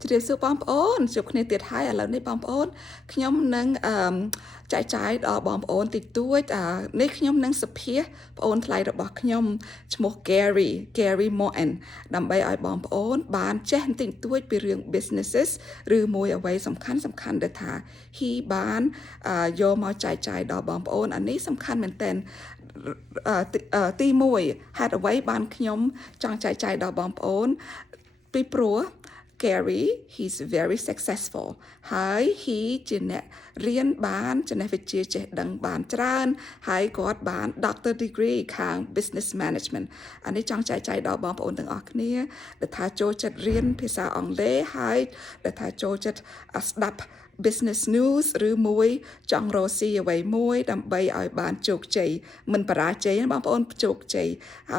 ជំរាបសួរបងប្អូនជួបគ្នាទៀតហើយឥឡូវនេះបងប្អូនខ្ញុំនឹងចែកចាយដល់បងប្អូនតិចតួចនេះខ្ញុំនឹងសភាសប្អូនថ្លៃរបស់ខ្ញុំឈ្មោះ Gary Morton ដើម្បីឲ្យបងប្អូនបានចេះបន្តិចតួចពីរឿង businesses ឬមួយអ្វីសំខាន់ដែលថា he បានយកមកចែកចាយដល់បងប្អូនអានេះសំខាន់មែនទែនទី1ហេតុអ្វីបានខ្ញុំចង់ចែកចាយដល់បងប្អូនពីព្រោះGary he's very successful ហើយ he ជាអ្នករៀនបានចំណេះវិជ្ជាចេះដឹងបានច្រើនហើយគាត់បាន Doctor degree ខាង Business Management អានេះចង់ចែកចាយដល់បងប្អូនទាំងអស់គ្នាដែលថាចូលចិត្តរៀនភាសាអង់គ្លេសហើយដែលថាចូលចិត្តស្ដាប់ business news ឬមួយចង់រកស៊ីអ្វីមួយដើម្បីឲ្យបានជោគជ័យមិនបរាជ័យបងប្អូនជោគជ័យ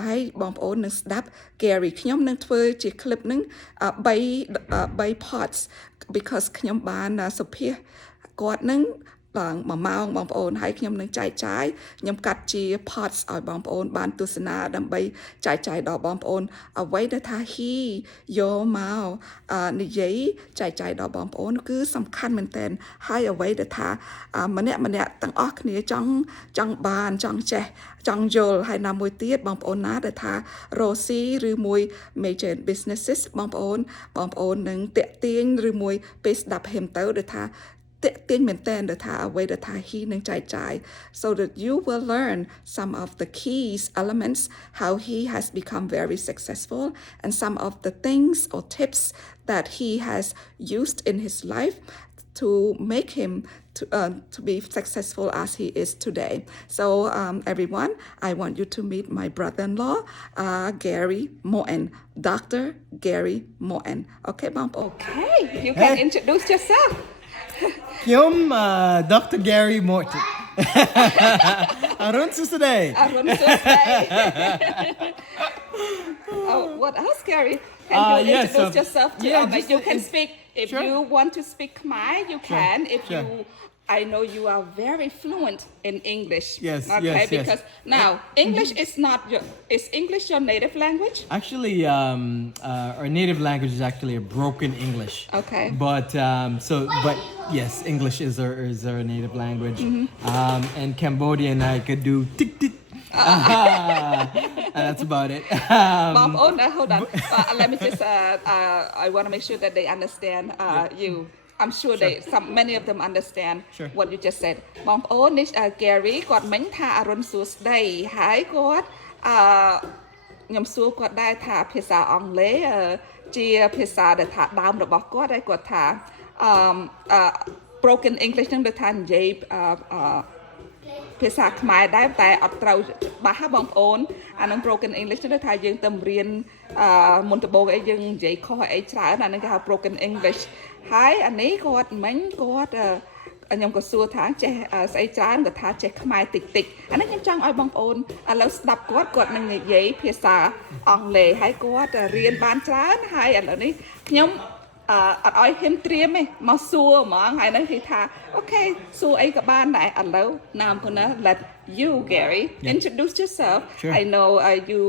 ហើយបងប្អូននឹងស្ដាប់ Gary ខ្ញុំនឹងធ្វើជា clip នឹង3 parts because ខ្ញុំបានសុភាសគាត់នឹង1ម៉ោងបងប្អូនហើយខ្ញុំនឹងចែកចាយខ្ញុំកាត់ជា parts ឲ្យបងប្អូនបានទស្សនាដើម្បីចែកចាយដល់បងប្អូនអ្វីដែលថា he យកមកនិយាយចែកចាយដល់បងប្អូនគឺសំខាន់មែនទែនហើយអ្វីដែលថាម្នាក់ទាំងអស់គ្នាចង់បានចង់ចេះចង់យល់ហើយណាមួយទៀតបងប្អូនណាដែលថារកស៊ីឬមួយ major businesses បងប្អូននឹងតាក់ទាញឬមួយពេលស្ដាប់ him ទៅដែលថាតាក់ទាញមែនទែនដែលថាអ្វីដែលថា he នឹងចែកចាយ so that you will learn some of the keys elements how he has become very successful and some of the things or tips that he has used in his life to make him to be successful as he is today. So everyone, I want you to meet my brother-in-law, Gary Morton, Dr. Gary Morton. Okay, Bump? Okay, you can introduce yourself. Kim, Dr. Gary Morton. Arun Susade. What else, Gary? Can you introduce yourself to you can speak if you want to speak Khmer, you can. If you I know you are very fluent in English. Yes, okay, yes, because now English is not is English your native language? Actually, our native language is actually a broken English. Okay. But but yes, English is our native language. And Cambodian, I could do tick tick. That's about it. Bob, hold on. Let me just. I want to make sure that they understand you. I'm sure many of them understand what you just said. បងប្អូននេះ Gary គាត់មិញថាអរុនសួស្ដីហើយគាត់ខ្ញុំសួរគាត់ដែរថាភាសាអង់គ្លេសជាភាសាដែលថាដើមរបស់គាត់ហើយគាត់ថា broken English នឹងដែលថានិយាយភាសាខ្មែរដែរតែអត់ត្រូវច្បាស់បងប្អូនអានឹង broken English នោះថាយើងទៅរៀនមុនដំបូងអីយើងនិយាយខុសអីច្រើនអានឹងគេហៅ broken English ហើយអានេះគាត់មិញគាត់ខ្ញុំក៏សួរថាចេះស្អីច្រើនគាត់ថាចេះខ្មែរតិចអានេះខ្ញុំចង់ឲ្យបងប្អូនឥឡូវស្ដាប់គាត់នឹងនិយាយភាសាអង់គ្លេសហើយគាត់រៀនបានច្រើនហើយឥឡូវនេះខ្ញុំអត់ឲ្យហ៊ានត្រៀមទេមកសួរហ្មងហើយនឹងគេថាអូខេសួរអីក៏បានដែរឥឡូវ now I'm gonna let you Gary introduce yourself. I know you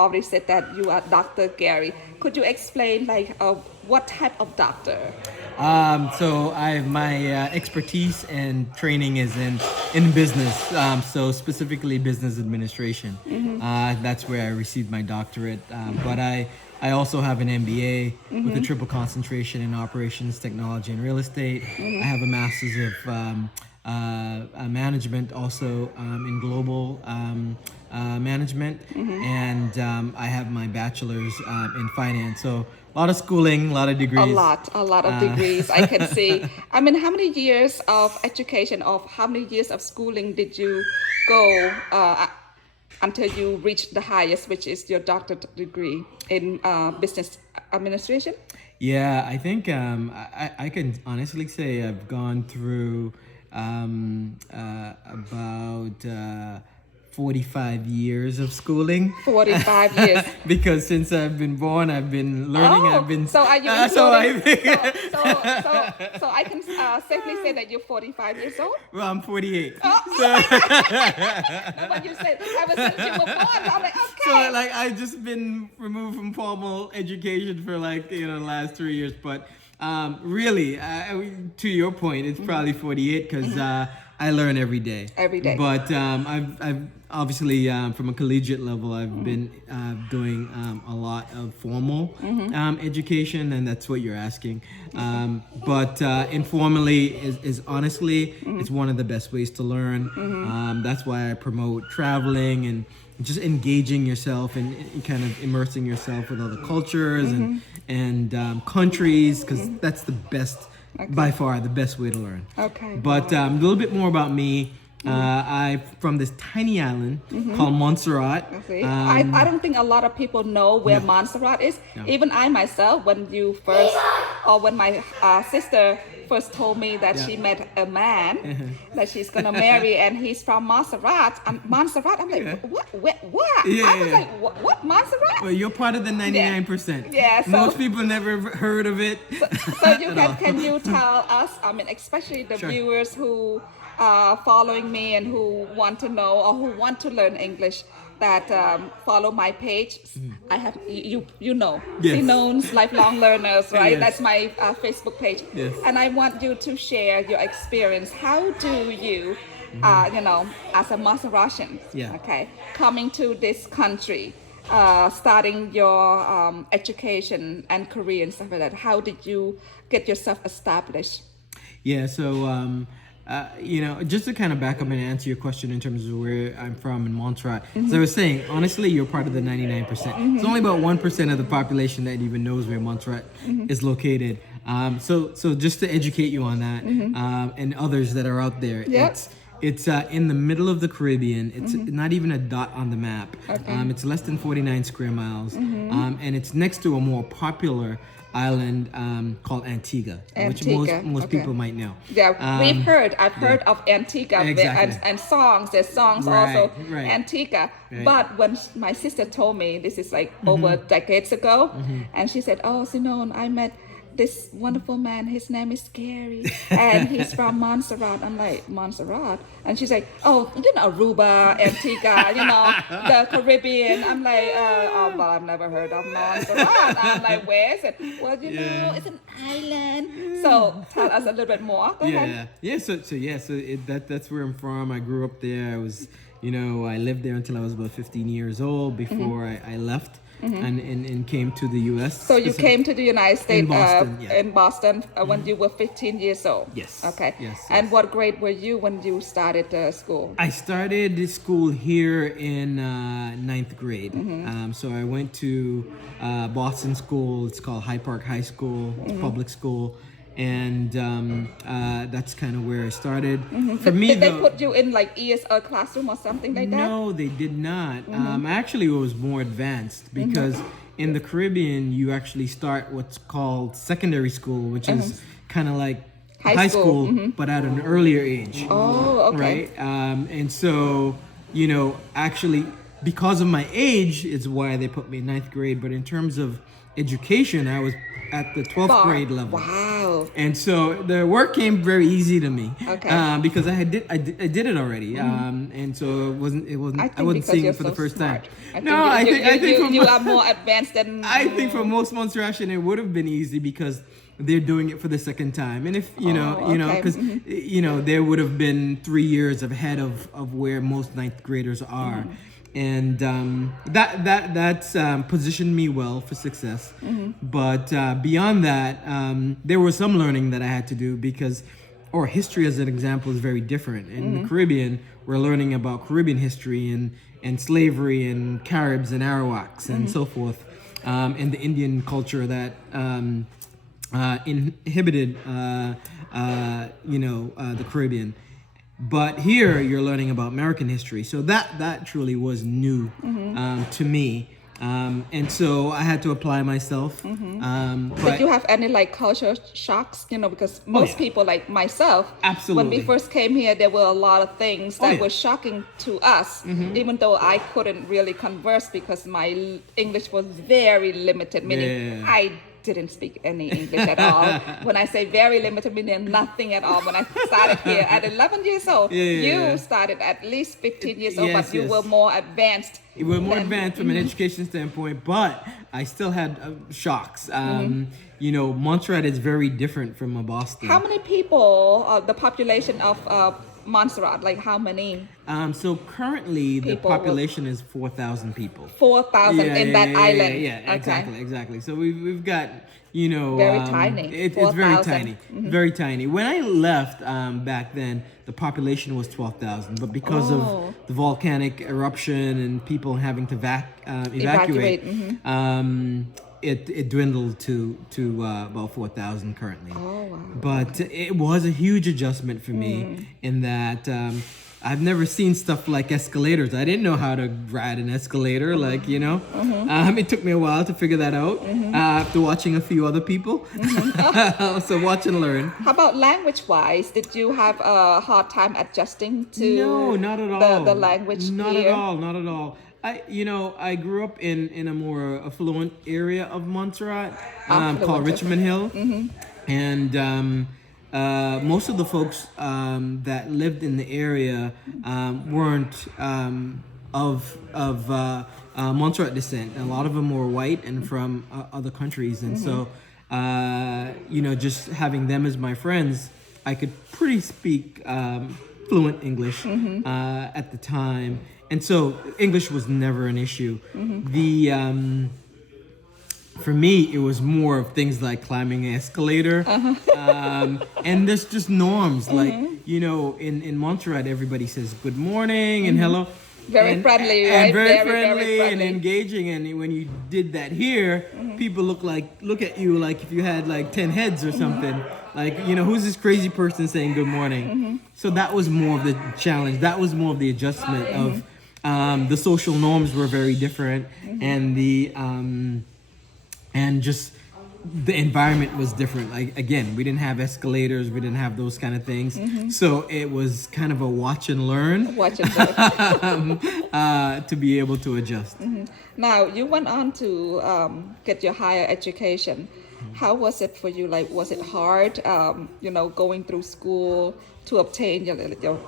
already said that you are Dr. Gary. Could you explain like what type of doctor? So my expertise and training is in business. So specifically business administration. That's where I received my doctorate. But I also have an MBA with a triple concentration in operations, technology, and real estate. I have a master's of management also in global management. And I have my bachelor's in finance. So a lot of schooling, a lot of degrees. A lot of degrees, I can see. I mean, how many years of education, how many years of schooling did you go until you reached the highest, which is your doctorate degree in business administration? Yeah, I think I can honestly say I've gone through about 45 years of schooling. 45 years. Because since I've been born, I've been learning. I've been. So are you? So I can safely say that you're 45 years old. Well, I'm 48. No, but you said ever since you were born, I'm like okay. So like I've just been removed from formal education for like the last 3 years, but Really, to your point, it's probably 48 because I learn every day. Every day. But I've obviously from a collegiate level, I've been doing a lot of formal education, and that's what you're asking. But informally is honestly, it's one of the best ways to learn. That's why I promote traveling and just engaging yourself and kind of immersing yourself with other cultures and countries, because that's the best, by far the best way to learn. Okay. But a little bit more about me. I'm from this tiny island called Montserrat. See, I don't think a lot of people know where Montserrat is. Even I myself, when my sister first told me that she met a man that she's gonna marry, and he's from Montserrat. Montserrat, I'm like, what? I was like, what Montserrat? Well, you're part of the 99%. Yeah. So, most people never heard of it. So can you tell us? I mean, especially the viewers who following me and who want to know or who want to learn English, that follow my page. I have you know, Sinone's Lifelong Learners, right? Yes. That's my Facebook page. Yes. And I want you to share your experience. How do you, as a Montserratian, okay, coming to this country, starting your education and career and stuff like that, how did you get yourself established? Yeah, so just to kind of back up and answer your question in terms of where I'm from in Montserrat. So I was saying, honestly, you're part of the 99%. It's only about 1% of the population that even knows where Montserrat is located. So just to educate you on that, and others that are out there, it's in the middle of the Caribbean. It's not even a dot on the map. Okay. It's less than 49 square miles, and it's next to a more popular island called Antigua, which most people might know. Yeah, I've heard of Antigua, and songs. There's songs also Antigua. Right. But when my sister told me, this is like over decades ago, and she said, "Oh, Sinone, I met this wonderful man, his name is Gary, and he's from Montserrat." I'm like, Montserrat? And she's like, oh, Aruba, Antigua, the Caribbean. I'm like, well, I've never heard of Montserrat. I'm like, where is it? Well, it's an island. So tell us a little bit more. Go ahead. That's where I'm from. I grew up there. I was, I lived there until I was about 15 years old before I left. And came to the U.S. So you came to the United States in Boston when you were 15 years old. Yes. Okay. Yes. And what grade were you when you started school? I started school here in 9th grade. So I went to Boston School. It's called Hyde Park High School. It's public school. And that's kind of where I started. For me, did they put you in like ESL classroom or something like that? No, they did not. Actually, it was more advanced because in the Caribbean, you actually start what's called secondary school, which is kind of like high school, but at an earlier age. Oh, okay. Right? And so, actually, because of my age, is why they put me in 9th grade. But in terms of education, I was at the 12th grade level. Wow. And so the work came very easy to me. Okay. Because I did it already. And so I wasn't seeing it for the first time. I think you are more advanced than I think for most Montserratian it would have been easy because they're doing it for the second time. And if because there would have been 3 years ahead of where most 9th graders are. And that's positioned me well for success. But beyond that, there was some learning that I had to do because, history as an example is very different. In the Caribbean, we're learning about Caribbean history and slavery and Caribs and Arawaks and so forth, and the Indian culture that inhibited the Caribbean. But here you're learning about American history, so that truly was new to me, and so I had to apply myself. Did you have any like culture shocks? Because most people like myself, absolutely, when we first came here, there were a lot of things that were shocking to us, even though I couldn't really converse because my English was very limited, meaning I didn't speak any English at all. When I say very limited, meaning nothing at all. When I started here at 11 years old, you started at least 15 years old, but you were more advanced. You were more advanced from an education standpoint, but I still had shocks. Montserrat is very different from a Boston. How many people, the population of Montserrat, like how many? So currently the People population is 4,000 people. 4,000 in that island. Yeah, Okay. exactly. So we've got, Very tiny. It's very 4,000. tiny, very tiny. When I left back then, the population was 12,000, but because of the volcanic eruption and people having to evacuate, it dwindled to about 4,000 currently. Oh, wow. But it was a huge adjustment for me in that I've never seen stuff like escalators. I didn't know how to ride an escalator, it took me a while to figure that out after watching a few other people. So watch and learn. How about language-wise? Did you have a hard time adjusting to No, not at all. the language Not here? Not at all. I grew up in a more affluent area of Montserrat called Richmond Hill, and most of the folks that lived in the area weren't of Montserrat descent. A lot of them were white and from other countries, and so just having them as my friends, I could pretty speak fluent English at the time. And so English was never an issue. For me, it was more of things like climbing an escalator. And there's just norms. Like, in Montserrat, everybody says good morning and hello. Very friendly, right? And very Very friendly and engaging. And when you did that here, people look at you like if you had like 10 heads or something. Like, who's this crazy person saying good morning? So that was more of the challenge. That was more of the adjustment of the social norms were very different, and just the environment was different. Like, again, we didn't have escalators, we didn't have those kind of things. So it was kind of a watch and learn. To be able to adjust. Now, you went on to get your higher education. How was it for you? Like, was it hard, going through school to obtain your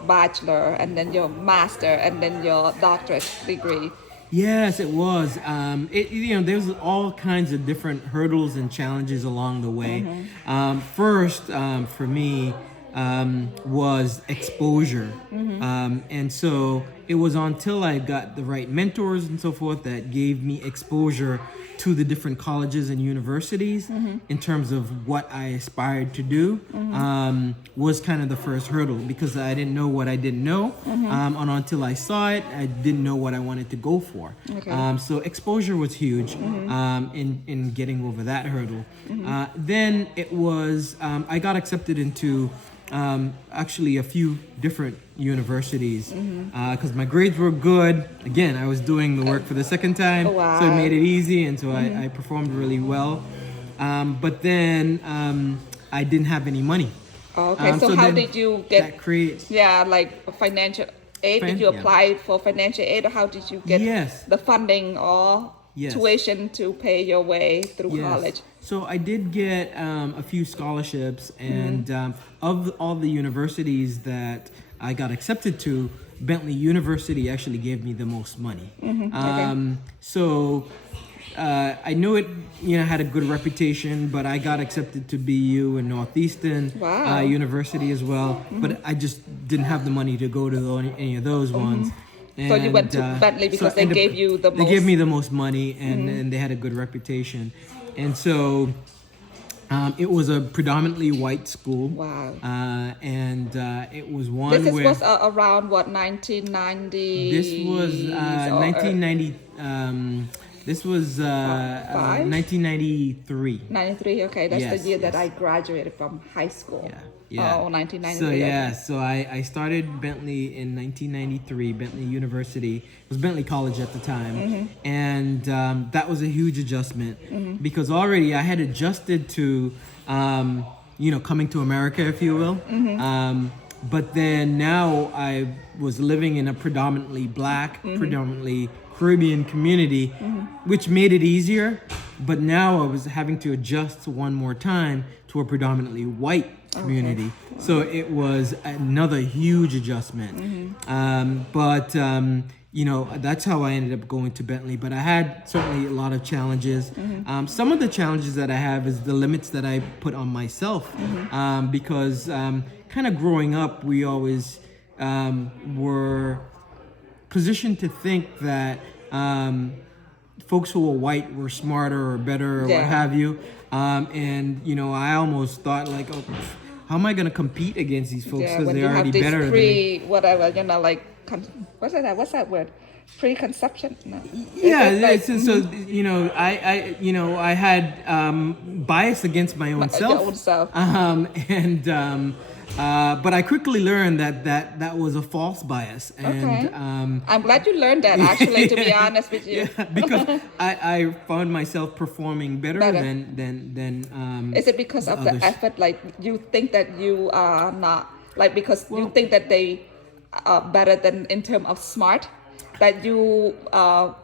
bachelor and then your master and then your doctorate degree? Yes, it was. There's all kinds of different hurdles and challenges along the way. First, for me, was exposure. And so it was until I got the right mentors and so forth that gave me exposure to the different colleges and universities in terms of what I aspired to do, was kind of the first hurdle, because I didn't know what I didn't know. And until I saw it, I didn't know what I wanted to go for. So exposure was huge in getting over that hurdle. Then it was, I got accepted into actually a few different universities because my grades were good. Again, I was doing the work for the second time, so it made it easy, and so I performed really well. But then I didn't have any money. Okay, so how did you get financial aid? Did you apply for financial aid, or how did you get the funding or tuition to pay your way through college? So I did get a few scholarships, and of all the universities that I got accepted to, Bentley University actually gave me the most money. So I knew it, had a good reputation, but I got accepted to BU and Northeastern University as well. But I just didn't have the money to go to any of those ones. And, so you went to Bentley because they gave you the most. They gave me the most money, and they had a good reputation. And so it was a predominantly white school. Wow. And it was one this was around what, 1990? This was 1990. This was 1993. 93, okay. That's the year that I graduated from high school. Yeah. Oh, 1993. So I started Bentley in 1993, Bentley University. It was Bentley College at the time. And that was a huge adjustment because already I had adjusted to, coming to America, if you will. But then now I was living in a predominantly Black, predominantly Caribbean community, which made it easier. But now I was having to adjust one more time to a predominantly white community. So it was another huge adjustment. But that's how I ended up going to Bentley. But I had certainly a lot of challenges. Some of the challenges that I have is the limits that I put on myself, because kind of growing up, we always were positioned to think that folks who were white were smarter or better or what have you. And I almost thought like, oh, how am I going to compete against these folks because they're already better than me? Whatever, what's that word? Preconception? No. Yeah, so I had bias against my own self. Your own self. But I quickly learned that was a false bias, and I'm glad you learned that. Actually, to be honest with you, because I found myself performing better. than Is it because of the effort? Like you think that you are not because you think that they are better than in terms of smart, that you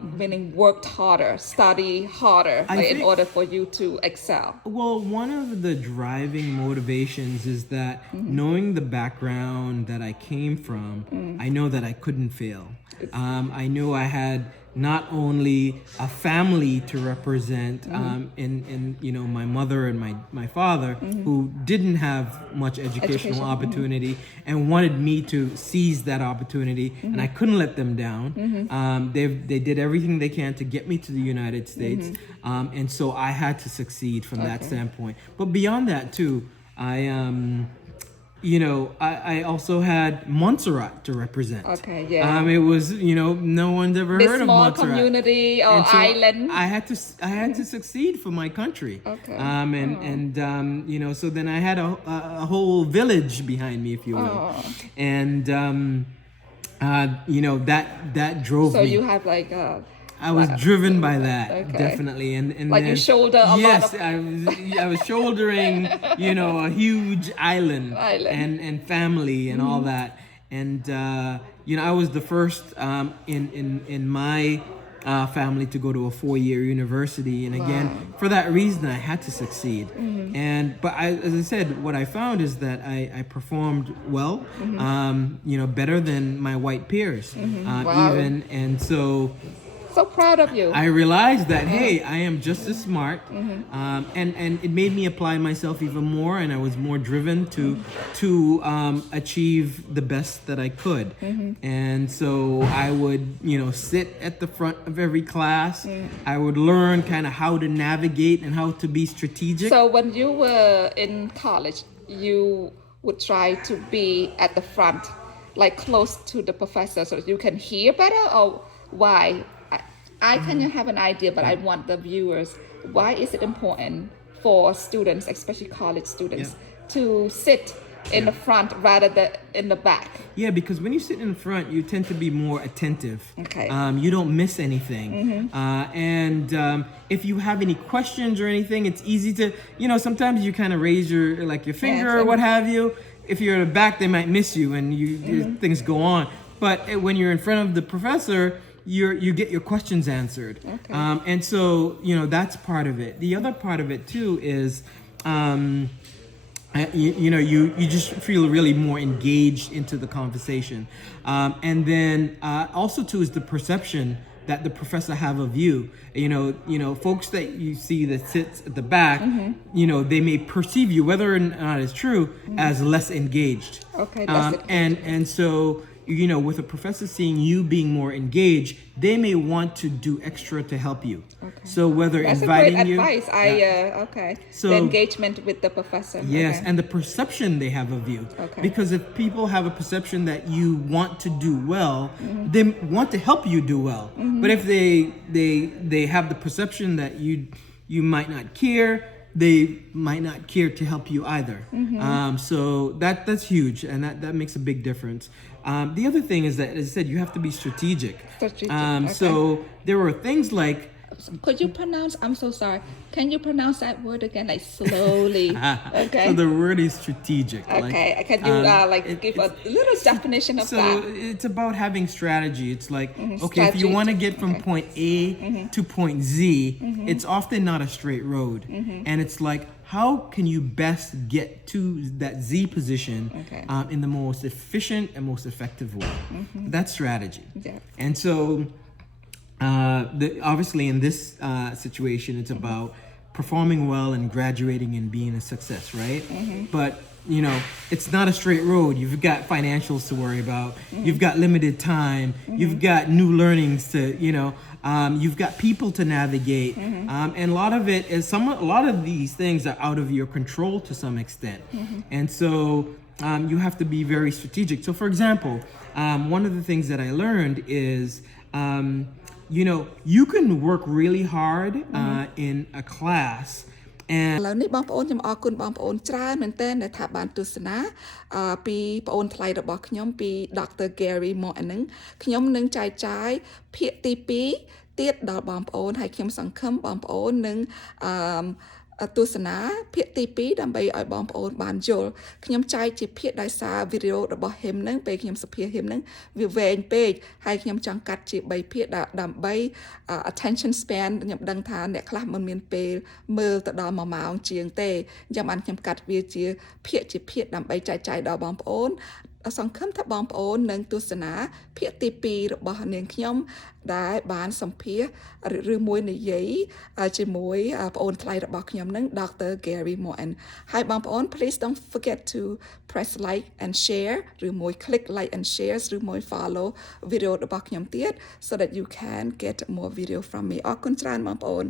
meaning worked harder, study harder, in order for you to excel? Well, one of the driving motivations is that knowing the background that I came from, I know that I couldn't fail. I knew I had not only a family to represent in my mother and my father who didn't have much educational opportunity and wanted me to seize that opportunity, and I couldn't let them down. They did everything they can to get me to the United States, and so I had to succeed from that standpoint. But beyond that too, I also had Montserrat to represent. Okay, yeah. It was, no one's ever heard of Montserrat. Small community or so island. I had to succeed for my country. Okay. So then I had a whole village behind me, if you will. And that drove me. So you have I was driven by that, definitely, and then, you shoulder a lot of... I was shouldering, a huge island. and family and all that, and I was the first in my family to go to a 4-year university, and again for that reason I had to succeed. But as I said, what I found is that I performed well, better than my white peers, even, and so proud of you. I realized that, hey, I am just as smart, and it made me apply myself even more, and I was more driven to achieve the best that I could. And so I would, sit at the front of every class. I would learn kind of how to navigate and how to be strategic. So when you were in college, you would try to be at the front, close to the professor, so you can hear better, or why? I kind of have an idea, but I want the viewers. Why is it important for students, especially college students, to sit in the front rather than in the back? Yeah, because when you sit in the front, you tend to be more attentive. Okay. You don't miss anything. And if you have any questions or anything, it's easy to, sometimes you kind of raise your finger or what have you. If you're in the back, they might miss you, and things go on. But when you're in front of the professor, you get your questions answered. Okay. And so, that's part of it. The other part of it too is, you just feel really more engaged into the conversation. And then also too is the perception that the professor have of you. Folks that you see that sits at the back, they may perceive you, whether or not it's true, as less engaged. Okay, and so, with a professor seeing you being more engaged, they may want to do extra to help you. Okay. So whether that's inviting you... That's a great advice. So the engagement with the professor. Yes, and the perception they have of you. Okay. Because if people have a perception that you want to do well, they want to help you do well. But if they have the perception that you might not care, they might not care to help you either. So that's huge, and that makes a big difference. The other thing is that, as I said, you have to be strategic. So there were things like... Could you pronounce... I'm so sorry. Can you pronounce that word again, slowly? Okay. So the word is strategic. Okay. Can you give a little definition of that? So it's about having strategy. It's like, okay, strategy. if you want to get from point A to point Z, it's often not a straight road. And it's like, how can you best get to that Z position Okay. In the most efficient and most effective way. That's strategy. Yeah. And so obviously in this situation, it's about performing well and graduating and being a success, right? But you know, it's not a straight road. You've got financials to worry about. You've got limited time. You've got new learnings to, you know, you've got people to navigate. And a lot of it is a lot of these things are out of your control to some extent. And so you have to be very strategic. So for example, one of the things that I learned is, you know, you can work really hard in a class. And ឥឡូវនេះបងប្អូនខ្ញុំអរគុណបងប្អូនច្រើនមែនទែនដែលថាបានទស្សនាពីបងប្អូនថ្លៃរបស់ខ្ញុំពី Dr. Gary Morton ហ្នឹងខ្ញុំនឹងចែកចាយភាគទី2ទៀតដល់បងប្អូនហើយខ្ញុំសង្ឃឹមបងប្អូននឹងទស្សនាភាគទី2ដើម្បីឲ្យបងប្អូនបានយល់ខ្ញុំចែកជាភាគដោយសារវីដេអូរបស់ him ហ្នឹងពេលខ្ញុំសភា him ហ្នឹងវាវែងពេកហើយខ្ញុំចង់កាត់ជា3ភាគដើម្បី attention span ខ្ញុំដឹងថាអ្នកខ្លះមិនមានពេលមើលទៅដល់1ម៉ោងជាងទេអញ្ចឹងបានខ្ញុំកាត់វាជាភាគដើម្បីចែកចាយដល់បងប្អូនសង្ឃឹមថាបងប្អូននឹងទស្សនាភាគទី2របស់នាងខ្ញុំដែលបានសម្ភាសឬមួយនិយាយជាមួយប្អូនថ្លៃរបស់ខ្ញុំនឹង Dr. Gary Morton ហើយបងប្អូន please don't forget to press like and share ឬមួយ click like and share ឬមួយ follow វីដេអូរបស់ខ្ញុំទៀត so that you can get more video from me អរគុណច្រើនបងប្អូន